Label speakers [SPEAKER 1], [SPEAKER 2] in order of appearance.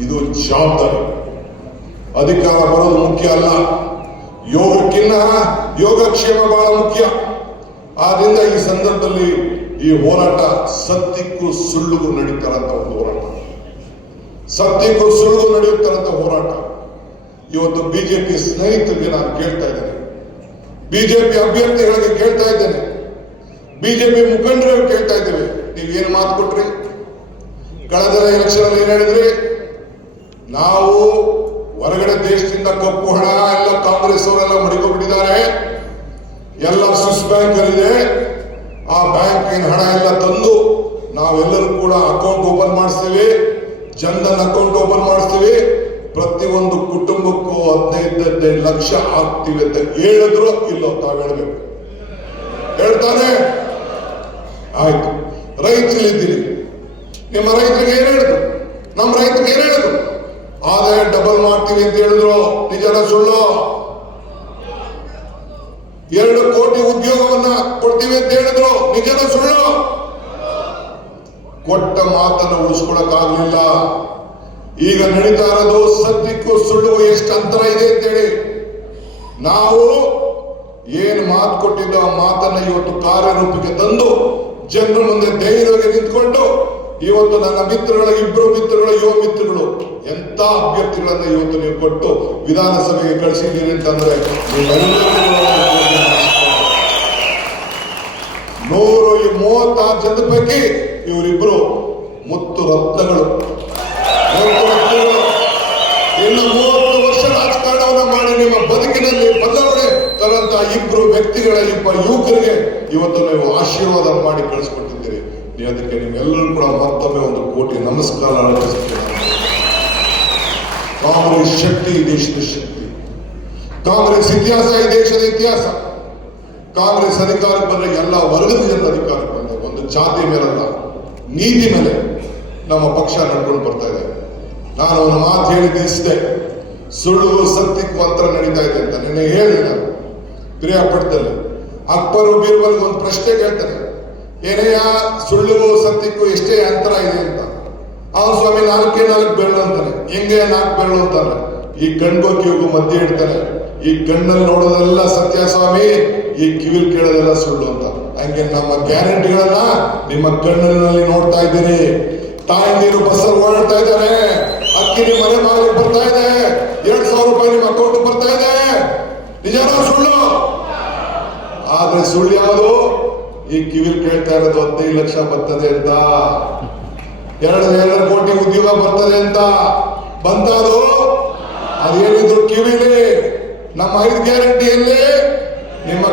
[SPEAKER 1] ಇದು ಜವಾಬ್ದಾರಿ. ಅಧಿಕಾರ ಬರೋದು ಮುಖ್ಯ ಅಲ್ಲ. ಯೋಗಕ್ಕಿನ್ನ ಯೋಗಕ್ಷೇಮ ಬಹಳ ಮುಖ್ಯ. ಆದ್ರಿಂದ ಈ ಸಂದರ್ಭದಲ್ಲಿ ಈ ಹೋರಾಟ ಸತ್ಯಕ್ಕೂ ಸುಳ್ಳುಗೂ ನಡೀತಾರಂತ ಒಂದು ಹೋರಾಟ. ಸತ್ಯಕ್ಕೂ ಸುಳ್ಳು ನಡೆಯುತ್ತಾರಂತ ಹೋರಾಟ. ಇವತ್ತು ಬಿಜೆಪಿ ಸ್ನೇಹಿತರಿಗೆ ನಾನು ಕೇಳ್ತಾ ಇದ್ದೇನೆ. ಬಿಜೆಪಿ ಅಭ್ಯರ್ಥಿಗಳಿಗೆ ಕೇಳ್ತಾ ಇದ್ದೇನೆ. ಬಿಜೆಪಿ ಮುಖಂಡರು ಕೇಳ್ತಾ ಇದ್ದೇವೆ. ನೀವೇನು ಮಾತು ಕೊಟ್ರಿ? ಕಳೆದ ಎಲೆಕ್ಷನ್ ಅಲ್ಲಿ ಏನ್ ಹೇಳಿದ್ರಿ? ನಾವು ಹೊರಗಡೆ ದೇಶದಿಂದ ಕಪ್ಪು ಹಣ, ಎಲ್ಲ ಕಾಂಗ್ರೆಸ್ ಅವರೆಲ್ಲ ಮಡಿಕೊಂಡ್ಬಿಟ್ಟಿದ್ದಾರೆ. ಎಲ್ಲ ಸ್ವಿಸ್ ಬ್ಯಾಂಕ್ ಅಲ್ಲಿದೆ ಆ ಬ್ಯಾಂಕ್ ಹಣ ಎಲ್ಲ ತಂದು ನಾವೆಲ್ಲರೂ ಕೂಡ ಅಕೌಂಟ್ ಓಪನ್ ಮಾಡಿಸ್ತೀವಿ. ಜನ್ಧನ್ ಅಕೌಂಟ್ ಓಪನ್ ಮಾಡಿಸ್ತೀವಿ. ಒಂದು ಕುಟುಂಬಕ್ಕೂ ಹದಿನೈದು ಹದಿನೈದು ಲಕ್ಷ ಆಗ್ತೀವಿ ಅಂತ ಹೇಳಿದ್ರು ಇಲ್ಲೋ ತಾವು ಹೇಳ್ಬೇಕು. ಹೇಳ್ತಾನೆ? ಆಯ್ತು. ರೈತರಿದ್ದೀರಿ ನಿಮ್ಮ ರೈತರಿಗೆ ಏನ್ ಹೇಳಿದ್ರು ನಮ್ಮ ರೈತರಿಗೆ ಏನ್ ಹೇಳಿದ್ರು ಆದಾಯ ಡಬಲ್ ಮಾಡ್ತೀವಿ ಅಂತ ಹೇಳಿದ್ರು. ನಿಜನ ಸುಳ್ಳು. ಎರಡು ಕೋಟಿ ಉದ್ಯೋಗವನ್ನ ಕೊಡ್ತೀವಿ ಅಂತ ಹೇಳಿದ್ರು. ನಿಜನ ಸುಳ್ಳು. ಕೊಟ್ಟ ಮಾತನ್ನು ಉಳಿಸ್ಕೊಳಕ್ಕಾಗ್ಲಿಲ್ಲ. ಈಗ ನಡೀತಾ ಇರೋದು ಸತ್ಯಕ್ಕೂ ಸುಳ್ಳು ಎಷ್ಟು ಅಂತರ ಇದೆ ಅಂತೇಳಿ. ನಾವು ಏನ್ ಮಾತು ಕೊಟ್ಟಿದ್ದೋ ಆ ಮಾತನ್ನ ಇವತ್ತು ಕಾರ್ಯರೂಪಕ್ಕೆ ತಂದು ಜನರ ಮುಂದೆ ಧೈರ್ಯವಾಗಿ ನಿಂತ್ಕೊಂಡು ಇವತ್ತು ನನ್ನ ಮಿತ್ರಗಳ ಇಬ್ಬರು ಮಿತ್ರಗಳ, ಯುವ ಮಿತ್ರಗಳು ಎಂತ ಅಭ್ಯರ್ಥಿಗಳನ್ನ ಇವತ್ತು ನೀವು ಕೊಟ್ಟು ವಿಧಾನಸಭೆಗೆ ಕಳಿಸಿದ್ದೀರಿ ಅಂತಂದ್ರೆ ನೂರ ಮೂವತ್ತಾರು ಜನದ ಪೈಕಿ ಇವರಿಬ್ರು ಮುತ್ತು ರತ್ನಗಳು. ಇನ್ನು ಮೂವತ್ತು ವರ್ಷ ರಾಜಕಾರಣವನ್ನ ಮಾಡಿ ನಿಮ್ಮ ಬದುಕಿನಲ್ಲಿ ಬದಲಾವಣೆ ತರಂತ ಇಬ್ರು ವ್ಯಕ್ತಿಗಳ, ಇಬ್ಬ ಯುವಕರಿಗೆ ಇವತ್ತು ನೀವು ಆಶೀರ್ವಾದ ಮಾಡಿ ಕಳಿಸ್ಕೊಟ್ಟಿದ್ದೀರಿ. ಅದಕ್ಕೆ ನಿಮ್ಮೆಲ್ಲರೂ ಕೂಡ ಮತ್ತೊಮ್ಮೆ ಒಂದು ಕೋಟಿ ನಮಸ್ಕಾರ ಕಾಂಗ್ರೆಸ್ ಶಕ್ತಿ ಈ ದೇಶದ ಶಕ್ತಿ. ಕಾಂಗ್ರೆಸ್ ಇತಿಹಾಸ, ಈ ದೇಶದ ಇತಿಹಾಸ. ಕಾಂಗ್ರೆಸ್ ಅಧಿಕಾರಕ್ಕೆ ಬಂದ್ರೆ ಎಲ್ಲ ವರ್ಗದ ಜನರ ಅಧಿಕಾರಕ್ಕೆ ಬಂದ ಒಂದು ಜಾತಿ ಮೇಲಲ್ಲ, ನೀತಿ ಮೇಲೆ ನಮ್ಮ ಪಕ್ಷ ನಡ್ಕೊಂಡು ಬರ್ತಾ ಇದೆ. ನಾನು ಒಂದು ಮಾತು ಹೇಳಿ ತಿಳಿಸಿದೆ ಸುಳ್ಳು, ಸತ್ಯಕ್ಕೂ ಅಂತರ ನಡೀತಾ ಇದೆ ಅಂತ ನಿನ್ನೆ ಹೇಳಿ ನಾನು. ಪ್ರಿಯಾಪಟ್ಟದಲ್ಲಿ ಅಕ್ಬರು ಬೀರ್ಬಲ್ಗೆ ಒಂದು ಪ್ರಶ್ನೆ ಕೇಳ್ತಾನೆ. ಏನಯ್ಯ ಸುಳ್ಳು ಸತ್ಯಕ್ಕೂ ಎಷ್ಟೇ ಅಂತರ ಇದೆ ಅಂತ. ಅವನು ಸ್ವಾಮಿ ನಾಲ್ಕೇ ನಾಲ್ಕು ಬೆರಳು ಅಂತಾನೆ ಹೆಂಗೆ ನಾಲ್ಕು ಬೆರಳು ಅಂತಾನೆ ಈ ಗಂಡು ಕಿವಿಗೂ ಮಧ್ಯೆ ಇಡ್ತಾನೆ ಈ ಕಣ್ಣಲ್ಲಿ ನೋಡೋದೆಲ್ಲ ಸತ್ಯ ಸ್ವಾಮಿ ಈ ಕಿವಿಲ್ ಕೇಳೋದೆಲ್ಲ ಸುಳ್ಳು ಅಂತ. ಹಂಗೆ ನಮ್ಮ ಗ್ಯಾರಂಟಿಗಳನ್ನ ನಿಮ್ಮ ಕಣ್ಣಿನಲ್ಲಿ ನೋಡ್ತಾ ಇದ್ದೀರಿ. ತಾಯಿ ನೀರು ಬಸ್ಸಲ್ಲಿ ಓಡಾಡ್ತಾ ಇದ್ದಾರೆ. ಅಕ್ಕಿ ನಿಮ್ಮ ಮನೆ ಬಾಗಿಲಿಗೆ ಬರ್ತಾ ಇದೆ. ಎರಡ್ ಸಾವಿರ ರೂಪಾಯಿ ನಿಮ್ಮ ಅಕೌಂಟ್ ಬರ್ತಾ ಇದೆ. ನಿಜನೋ ಸುಳ್ಳು? ಆದ್ರೆ ಸುಳ್ಳು ಯಾವುದು? ಈ ಕಿವಿಲ್ ಕೇಳ್ತಾ ಇರೋದು ಹದಿನೈದು ಲಕ್ಷ ಬರ್ತದೆ ಅಂತ. ಎರಡು ಎರಡು ಕೋಟಿ ಉದ್ಯೋಗ ಬರ್ತದೆ ಅಂತ. ಬಂತದು ಅದೇನಿದ್ರು ಕಿವಿಲಿ? ನಮ್ಮ ಐದು ಗ್ಯಾರಂಟಿಯಲ್ಲಿ ನಿಮ್ಮ